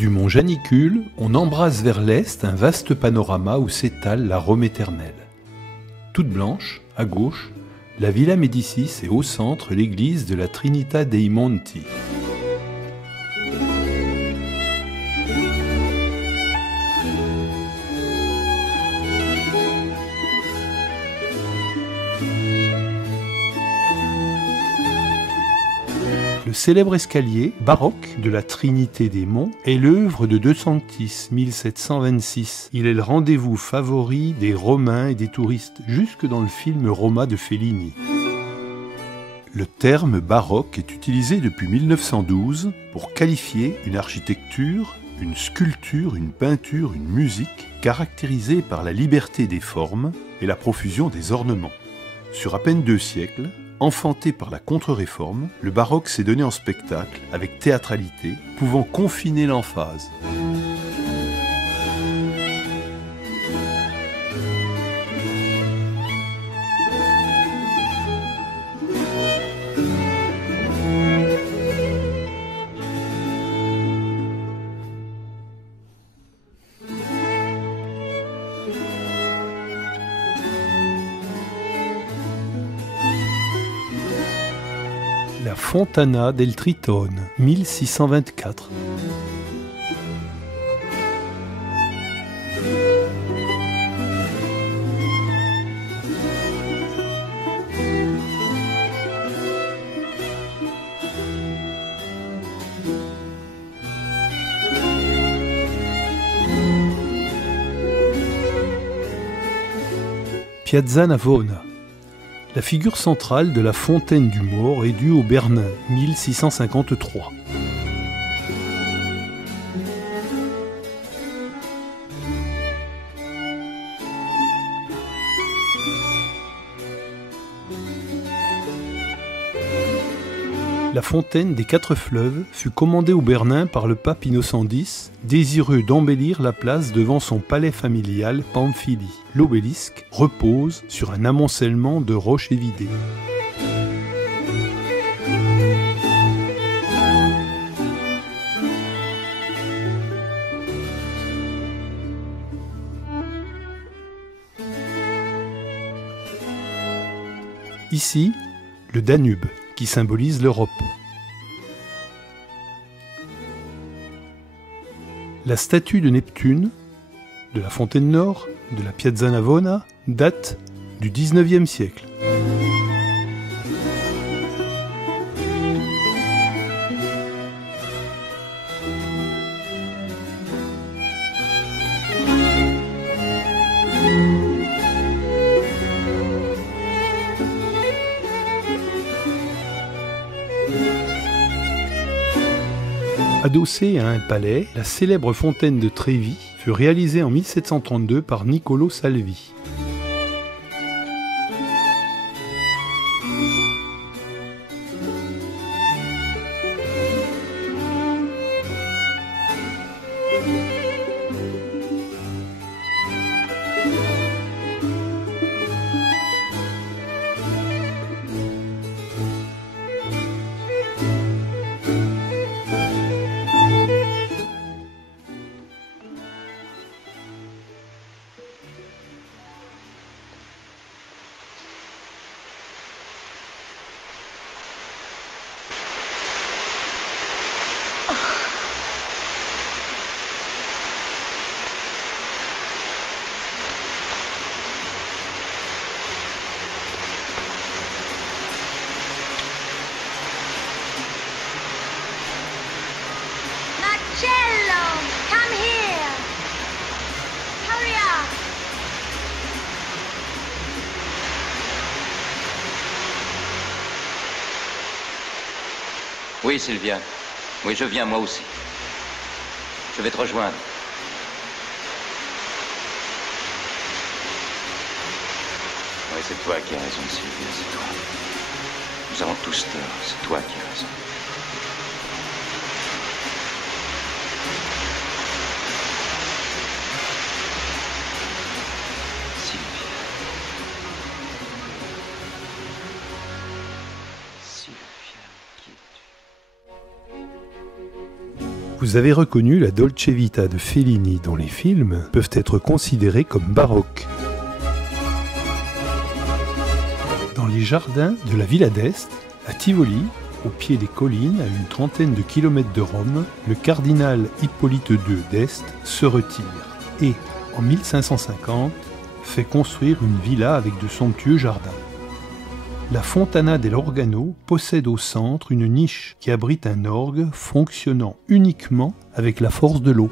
Du mont Janicule, on embrasse vers l'est un vaste panorama où s'étale la Rome éternelle. Toute blanche, à gauche, la Villa Médicis et au centre l'église de la Trinità dei Monti. Le célèbre escalier baroque de la Trinité des Monts est l'œuvre de De Sanctis, 1726. Il est le rendez-vous favori des Romains et des touristes, jusque dans le film Roma de Fellini. Le terme baroque est utilisé depuis 1912 pour qualifier une architecture, une sculpture, une peinture, une musique caractérisée par la liberté des formes et la profusion des ornements. Sur à peine 2 siècles, enfanté par la contre-réforme, le baroque s'est donné en spectacle avec théâtralité, pouvant confiner l'emphase. La Fontana del Tritone, 1624. Piazza Navona. La figure centrale de la fontaine du Mort est due au Bernin, 1653. La fontaine des 4 fleuves fut commandée au Bernin par le pape Innocent X, désireux d'embellir la place devant son palais familial Pamphili. L'obélisque repose sur un amoncellement de roches évidées. Ici, le Danube, qui symbolise l'Europe. La statue de Neptune, de la Fontaine Nord, de la Piazza Navona, date du XIXe siècle. Adossée à un palais, la célèbre fontaine de Trévi fut réalisée en 1732 par Niccolo Salvi. Come here! Hurry up! Oui, Sylvia. Oui, je viens moi aussi. Je vais te rejoindre. Oui, c'est toi qui as raison, Sylvia, c'est toi. Nous avons tous tort, c'est toi qui as raison. Vous avez reconnu la Dolce Vita de Fellini dont les films peuvent être considérés comme baroques. Dans les jardins de la Villa d'Este, à Tivoli, au pied des collines, à une trentaine de kilomètres de Rome, le cardinal Hippolyte II d'Este se retire et, en 1550, fait construire une villa avec de somptueux jardins. La Fontana dell'Organo possède au centre une niche qui abrite un orgue fonctionnant uniquement avec la force de l'eau.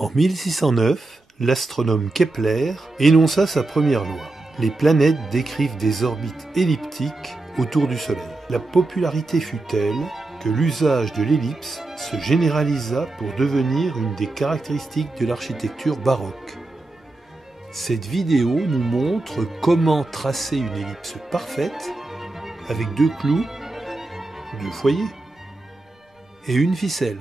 En 1609, l'astronome Kepler énonça sa première loi. Les planètes décrivent des orbites elliptiques autour du Soleil. La popularité fut telle que l'usage de l'ellipse se généralisa pour devenir une des caractéristiques de l'architecture baroque. Cette vidéo nous montre comment tracer une ellipse parfaite avec 2 clous, 2 foyers et une ficelle.